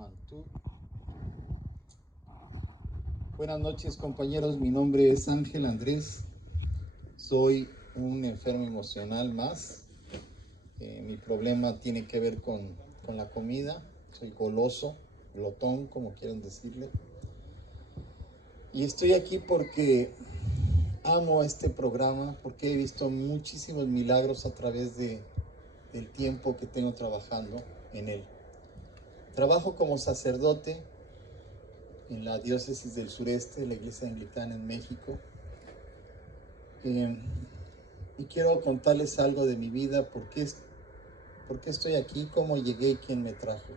One, two. Buenas noches, compañeros. Mi nombre es Ángel Andrés. Soy un enfermo emocional más. Mi problema tiene que ver con la comida. Soy goloso, glotón, como quieran decirle. Y estoy aquí porque amo este programa, porque he visto muchísimos milagros a través del tiempo que tengo trabajando en él. Trabajo como sacerdote en la diócesis del sureste, la iglesia anglicana en México. Y quiero contarles algo de mi vida, por qué estoy aquí, cómo llegué y quién me trajo.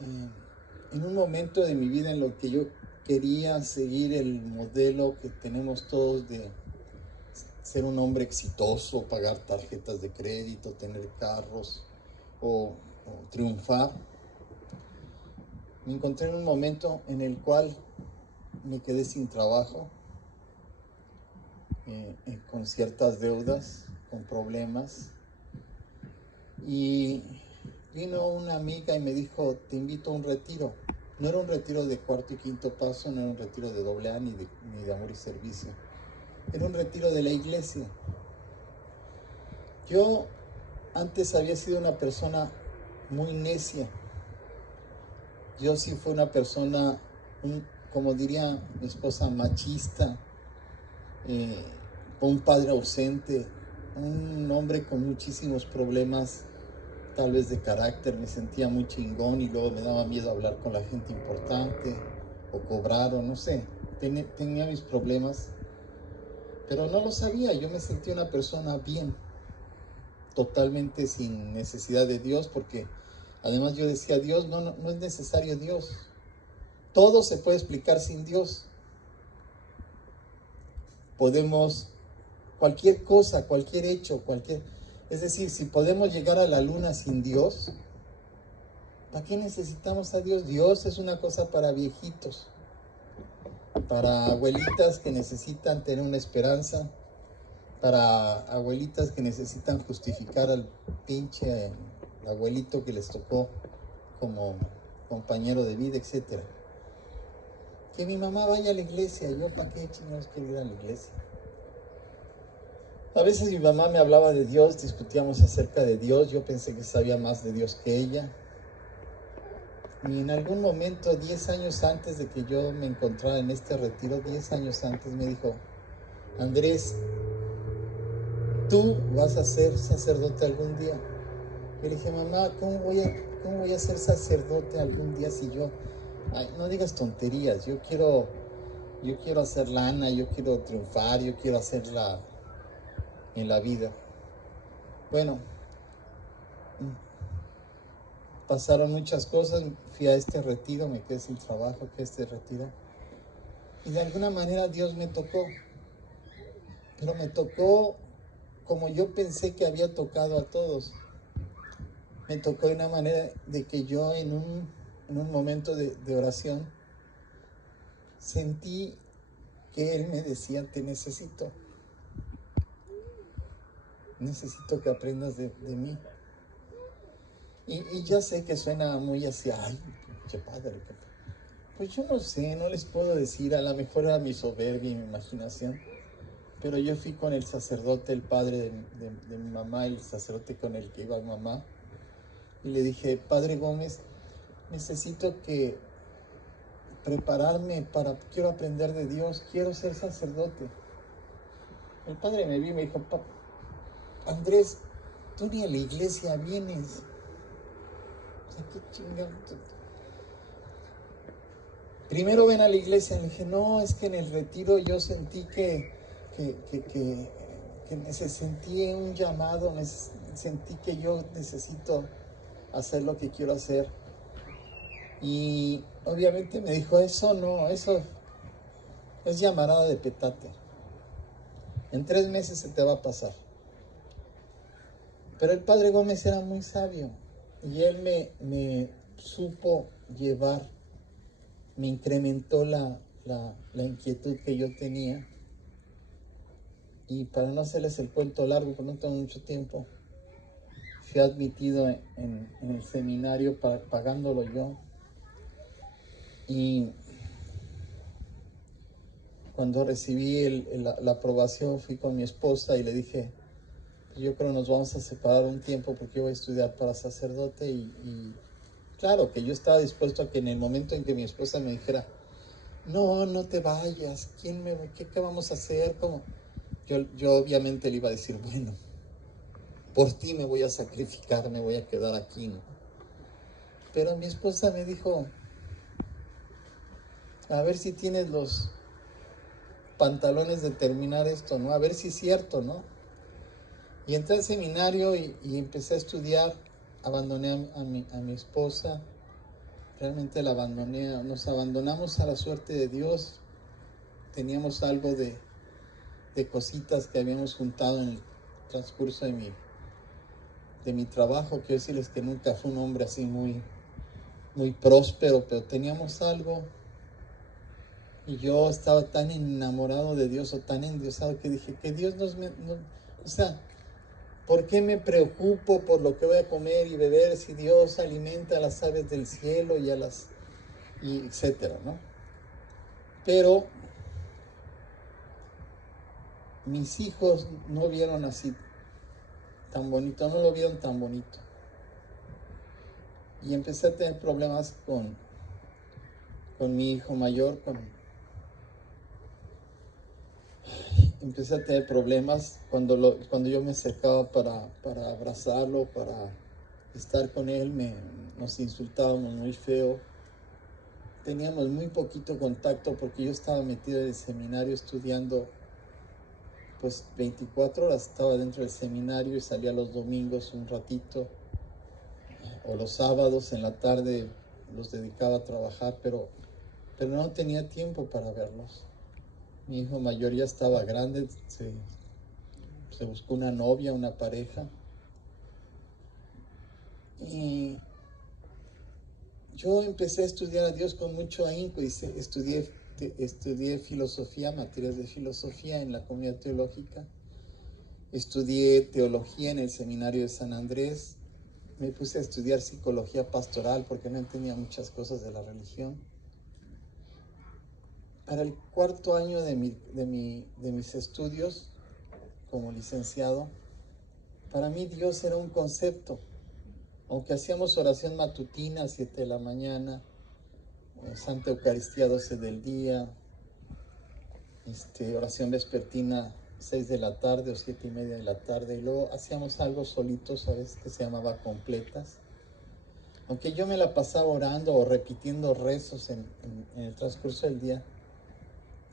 En un momento de mi vida en lo que yo quería seguir el modelo que tenemos todos de ser un hombre exitoso, pagar tarjetas de crédito, tener carros o triunfar, me encontré en un momento en el cual me quedé sin trabajo, con ciertas deudas, con problemas, y vino una amiga y me dijo: te invito a un retiro. No era un retiro de cuarto y quinto paso, no era un retiro de doble A ni de amor y servicio, era un retiro de la iglesia. Yo antes había sido una persona muy necia. Yo sí fui una persona, como diría mi esposa, machista, un padre ausente, un hombre con muchísimos problemas, tal vez de carácter. Me sentía muy chingón y luego me daba miedo hablar con la gente importante o cobrar o no sé. Tenía mis problemas, pero no lo sabía. Yo me sentía una persona bien, totalmente sin necesidad de Dios, porque además yo decía: Dios, no es necesario Dios. Todo se puede explicar sin Dios. Podemos, cualquier cosa, cualquier hecho, es decir, si podemos llegar a la luna sin Dios, ¿para qué necesitamos a Dios? Dios es una cosa para viejitos, para abuelitas que necesitan tener una esperanza, para abuelitas que necesitan justificar al pinche abuelito que les tocó como compañero de vida, etc. Que mi mamá vaya a la iglesia. Yo, ¿para qué chingados quiero ir a la iglesia? A veces mi mamá me hablaba de Dios, discutíamos acerca de Dios. Yo pensé que sabía más de Dios que ella. Y en algún momento, 10 años antes de que yo me encontrara en este retiro, 10 años antes, me dijo: Andrés, tú vas a ser sacerdote algún día. Yo le dije: mamá, ¿cómo voy a ser sacerdote algún día si yo... Ay, no digas tonterías. Yo quiero hacer lana, yo quiero triunfar, yo quiero hacerla en la vida. Bueno, pasaron muchas cosas. Fui a este retiro, me quedé sin trabajo, fui a este retiro. Y de alguna manera Dios me tocó. Pero me tocó como yo pensé que había tocado a todos. Me tocó de una manera de que yo en un momento de oración sentí que Él me decía: te necesito. Necesito que aprendas de mí. Y ya sé que suena muy así: ay, qué padre. Pues yo no sé, no les puedo decir. A lo mejor era mi soberbia y mi imaginación. Pero yo fui con el sacerdote, el padre de mi mamá, el sacerdote con el que iba mi mamá. Y le dije: Padre Gómez, necesito que prepararme quiero aprender de Dios, quiero ser sacerdote. El padre me vio y me dijo: Andrés, tú ni a la iglesia vienes. O sea, qué chingado. Primero ven a la iglesia. Le dije: no, es que en el retiro yo sentí que sentí un llamado, sentí que yo necesito hacer lo que quiero hacer. Y obviamente me dijo: eso no, eso es llamarada de petate. En 3 meses se te va a pasar. Pero el padre Gómez era muy sabio y él me supo llevar, me incrementó la inquietud que yo tenía. Y para no hacerles el cuento largo, porque no tengo mucho tiempo, fui admitido en el seminario pagándolo yo. Y cuando recibí la aprobación, fui con mi esposa y le dije, yo creo que nos vamos a separar un tiempo porque yo voy a estudiar para sacerdote. Y claro que yo estaba dispuesto a que en el momento en que mi esposa me dijera, no, no te vayas, ¿qué vamos a hacer? ¿Cómo? Yo obviamente le iba a decir, bueno, por ti me voy a sacrificar, me voy a quedar aquí, ¿no? Pero mi esposa me dijo, a ver si tienes los pantalones de terminar esto, ¿no? A ver si es cierto, ¿no? Y entré al seminario y empecé a estudiar. Abandoné a mi esposa. Realmente la abandoné. Nos abandonamos a la suerte de Dios. Teníamos algo de cositas que habíamos juntado en el transcurso de mi trabajo. Quiero decirles que nunca fui un hombre así muy próspero, pero teníamos algo. Y yo estaba tan enamorado de Dios o tan endiosado que dije que Dios o sea, ¿por qué me preocupo por lo que voy a comer y beber si Dios alimenta a las aves del cielo y etcétera, ¿no? Pero mis hijos no vieron así tan bonito, no lo vieron tan bonito. Y empecé a tener problemas con mi hijo mayor, empecé a tener problemas cuando yo me acercaba para abrazarlo, para estar con él, nos insultábamos muy feo. Teníamos muy poquito contacto porque yo estaba metido en el seminario estudiando, pues 24 horas estaba dentro del seminario y salía los domingos un ratito, o los sábados en la tarde los dedicaba a trabajar, pero no tenía tiempo para verlos. Mi hijo mayor ya estaba grande, se buscó una novia, una pareja. Y yo empecé a estudiar a Dios con mucho ahínco y estudié filosofía, materias de filosofía en la comunidad teológica. Estudié teología en el seminario de San Andrés. Me puse a estudiar psicología pastoral porque no entendía muchas cosas de la religión. Para el cuarto año de mis estudios como licenciado, para mí Dios era un concepto. Aunque hacíamos oración matutina a 7 de la mañana, Santa Eucaristía 12 del día, oración vespertina 6 de la tarde o 7:30 de la tarde, y luego hacíamos algo solitos a veces que se llamaba completas. Aunque yo me la pasaba orando o repitiendo rezos en el transcurso del día,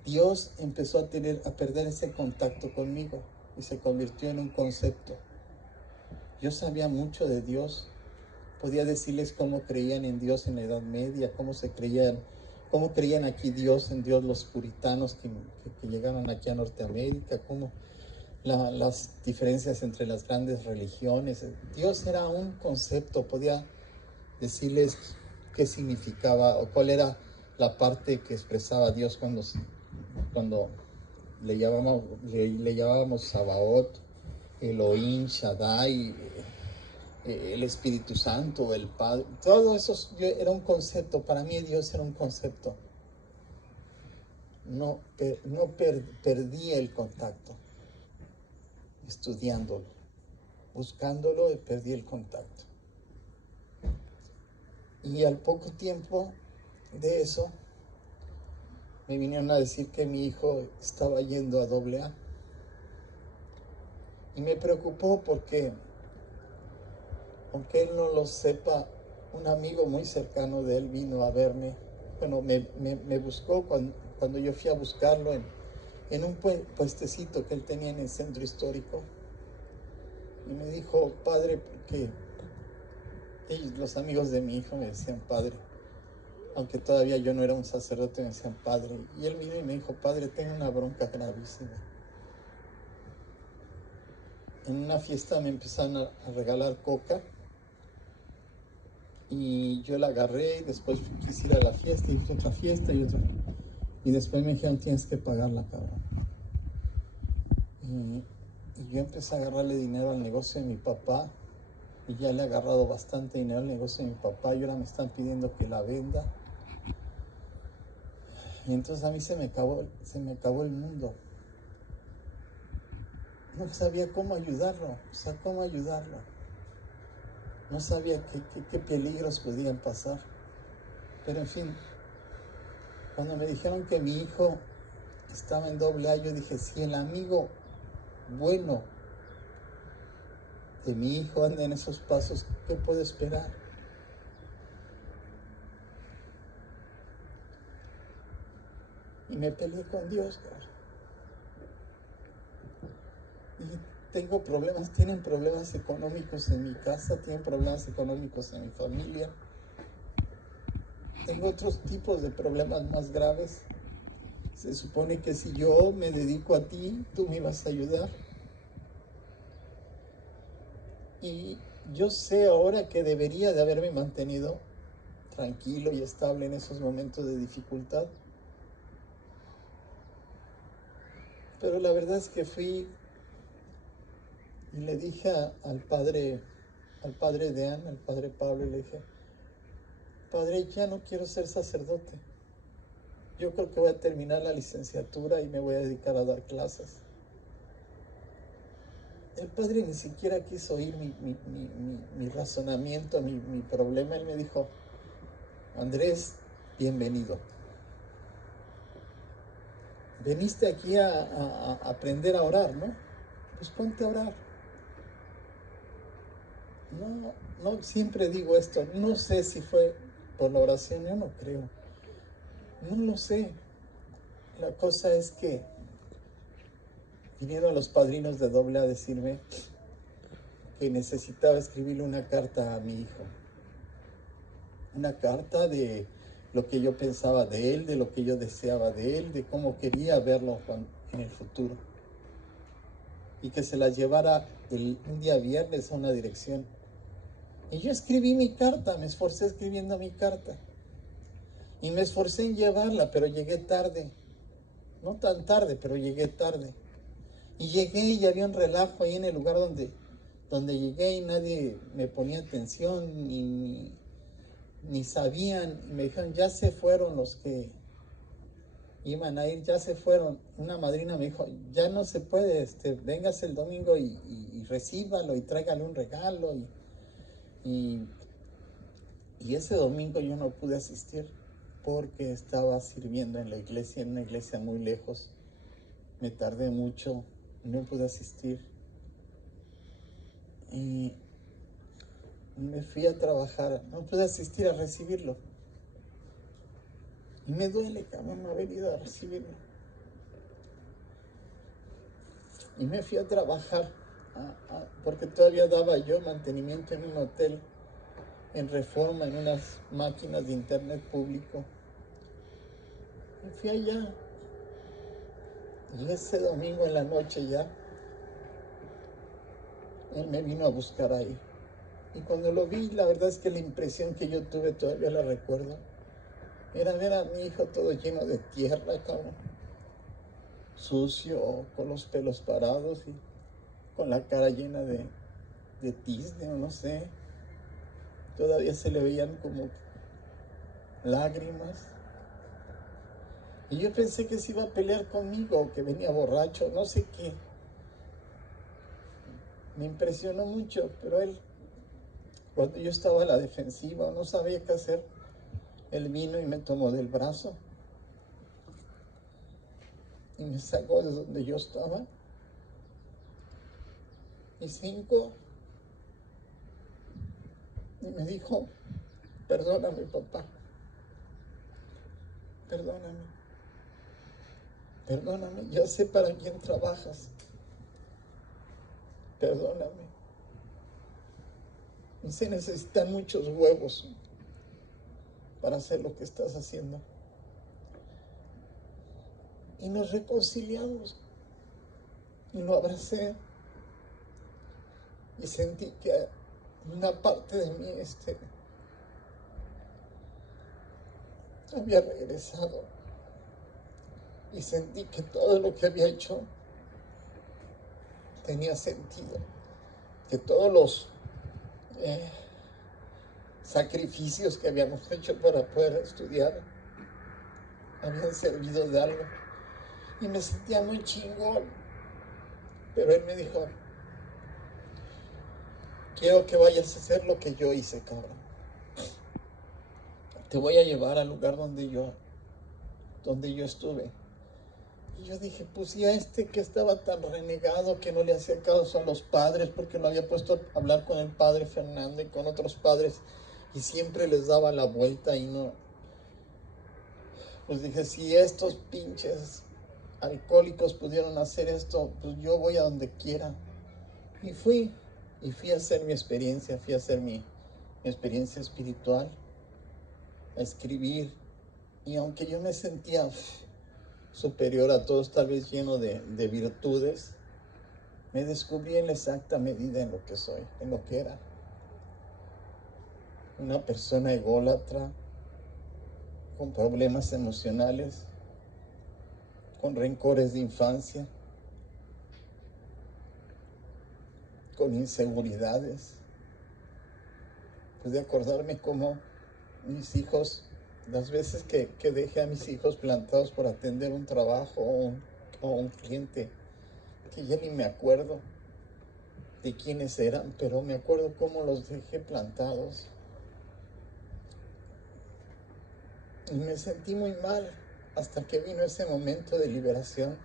Dios empezó a perder ese contacto conmigo y se convirtió en un concepto. Yo sabía mucho de Dios, podía decirles cómo creían en Dios en la Edad Media, cómo creían aquí en Dios los puritanos que llegaron aquí a Norteamérica, cómo las diferencias entre las grandes religiones. Dios era un concepto, podía decirles qué significaba o cuál era la parte que expresaba Dios cuando le llamábamos Sabaoth, Elohim, Shaddai, el Espíritu Santo, el Padre. Todo eso era un concepto. Para mí Dios era un concepto. Perdí el contacto estudiándolo, buscándolo, y perdí el contacto. Y al poco tiempo de eso me vinieron a decir que mi hijo estaba yendo a AA. Y me preocupó porque, aunque él no lo sepa, un amigo muy cercano de él vino a verme. Bueno, me buscó cuando yo fui a buscarlo en un puestecito que él tenía en el centro histórico. Y me dijo, padre, porque los amigos de mi hijo me decían padre. Aunque todavía yo no era un sacerdote, me decían padre. Y él vino y me dijo, padre, tengo una bronca gravísima. En una fiesta me empezaron a regalar coca y yo la agarré y después quise ir a la fiesta y otra fiesta y otra. Y después me dijeron, tienes que pagarla, cabrón. Y yo empecé a agarrarle dinero al negocio de mi papá y ya le he agarrado bastante dinero al negocio de mi papá y ahora me están pidiendo que la venda. Y entonces a mí se me acabó el mundo. No sabía cómo ayudarlo, No sabía qué peligros podían pasar. Pero en fin, cuando me dijeron que mi hijo estaba en AA, yo dije, si el amigo bueno de mi hijo anda en esos pasos, ¿qué puedo esperar? Y me peleé con Dios, cara. Y tienen problemas económicos en mi casa, tienen problemas económicos en mi familia. Tengo otros tipos de problemas más graves. Se supone que si yo me dedico a ti, tú me vas a ayudar. Y yo sé ahora que debería de haberme mantenido tranquilo y estable en esos momentos de dificultad. Pero la verdad es que fui y le dije al padre Dean, al padre Pablo, le dije, padre, ya no quiero ser sacerdote. Yo creo que voy a terminar la licenciatura y me voy a dedicar a dar clases. El padre ni siquiera quiso oír mi razonamiento, mi problema. Él me dijo, Andrés, bienvenido. Veniste aquí a aprender a orar, ¿no? Pues ponte a orar. No, siempre digo esto, no sé si fue por la oración, yo no creo. No lo sé. La cosa es que vinieron los padrinos de AA a decirme que necesitaba escribirle una carta a mi hijo. Una carta de lo que yo pensaba de él, de lo que yo deseaba de él, de cómo quería verlo en el futuro. Y que se la llevara un día viernes a una dirección. Y yo escribí mi carta, me esforcé escribiendo mi carta. Y me esforcé en llevarla, pero llegué tarde. No tan tarde, pero llegué tarde. Y llegué y había un relajo ahí en el lugar donde llegué y nadie me ponía atención ni sabían. Y me dijeron, ya se fueron los que iban a ir, ya se fueron. Una madrina me dijo, ya no se puede, véngase el domingo y recíbalo y tráigale un regalo. Y ese domingo yo no pude asistir porque estaba sirviendo en la iglesia, en una iglesia muy lejos. Me tardé mucho, no pude asistir. Y me fui a trabajar, no pude asistir a recibirlo. Y me duele, cabrón, no haber ido a recibirlo. Y me fui a trabajar, porque todavía daba yo mantenimiento en un hotel, en Reforma, en unas máquinas de internet público. Me fui allá. Y ese domingo en la noche ya, él me vino a buscar ahí. Y cuando lo vi, la verdad es que la impresión que yo tuve, todavía la recuerdo, era ver a mi hijo todo lleno de tierra, cabrón. Sucio, con los pelos parados y con la cara llena de tizne o no sé. Todavía se le veían como lágrimas. Y yo pensé que se iba a pelear conmigo, que venía borracho, no sé qué. Me impresionó mucho, pero él, cuando yo estaba a la defensiva, no sabía qué hacer, él vino y me tomó del brazo y me sacó de donde yo estaba. Y 5, y me dijo, perdóname, papá, perdóname, perdóname, ya sé para quién trabajas, perdóname. Y se necesitan muchos huevos para hacer lo que estás haciendo. Y nos reconciliamos. Y lo abracé. Y sentí que una parte de mí había regresado. Y sentí que todo lo que había hecho tenía sentido. Que todos los eh, sacrificios que habíamos hecho para poder estudiar habían servido de algo. Y me sentía muy chingón. Pero él me dijo, quiero que vayas a hacer lo que yo hice, cabrón. Te voy a llevar al lugar donde yo estuve. Y yo dije, pues y a este que estaba tan renegado, que no le hacía caso a los padres, porque lo había puesto a hablar con el padre Fernando y con otros padres, y siempre les daba la vuelta y no. Pues dije, si estos pinches alcohólicos pudieron hacer esto, pues yo voy a donde quiera. Y fui a hacer mi experiencia, fui a hacer mi experiencia espiritual, a escribir. Y aunque yo me sentía superior a todos, tal vez lleno de virtudes, me descubrí en la exacta medida en lo que soy, en lo que era. Una persona ególatra, con problemas emocionales, con rencores de infancia, con inseguridades. Pude acordarme cómo mis hijos, las veces que dejé a mis hijos plantados por atender un trabajo o un cliente, que ya ni me acuerdo de quiénes eran, pero me acuerdo cómo los dejé plantados. Y me sentí muy mal hasta que vino ese momento de liberación.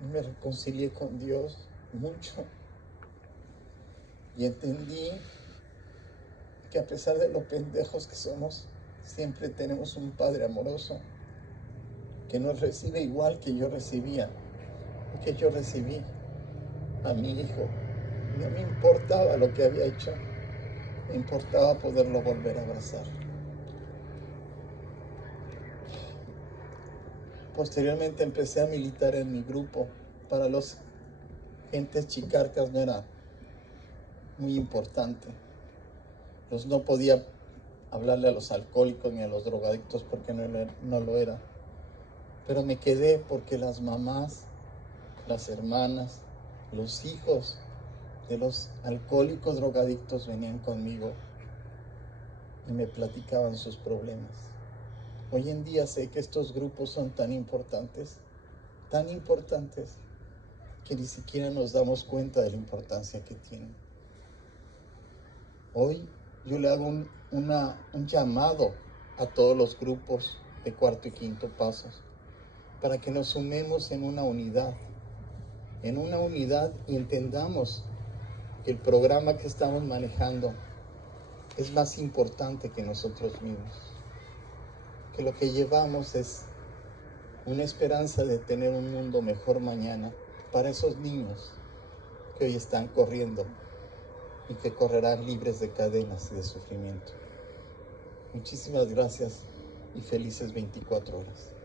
Y me reconcilié con Dios mucho. Y entendí que a pesar de lo pendejos que somos, siempre tenemos un Padre amoroso que nos recibe igual que yo recibía, que yo recibí a mi hijo. No me importaba lo que había hecho, me importaba poderlo volver a abrazar. Posteriormente empecé a militar en mi grupo. Para los gentes chicarcas no era muy importante. Pues no podía hablarle a los alcohólicos ni a los drogadictos porque no lo era. Pero me quedé porque las mamás, las hermanas, los hijos de los alcohólicos drogadictos venían conmigo y me platicaban sus problemas. Hoy en día sé que estos grupos son tan importantes, que ni siquiera nos damos cuenta de la importancia que tienen. Hoy yo le hago un llamado a todos los grupos de cuarto y quinto pasos para que nos sumemos en una unidad y entendamos que el programa que estamos manejando es más importante que nosotros mismos, que lo que llevamos es una esperanza de tener un mundo mejor mañana para esos niños que hoy están corriendo y que correrán libres de cadenas y de sufrimiento. Muchísimas gracias y felices 24 horas.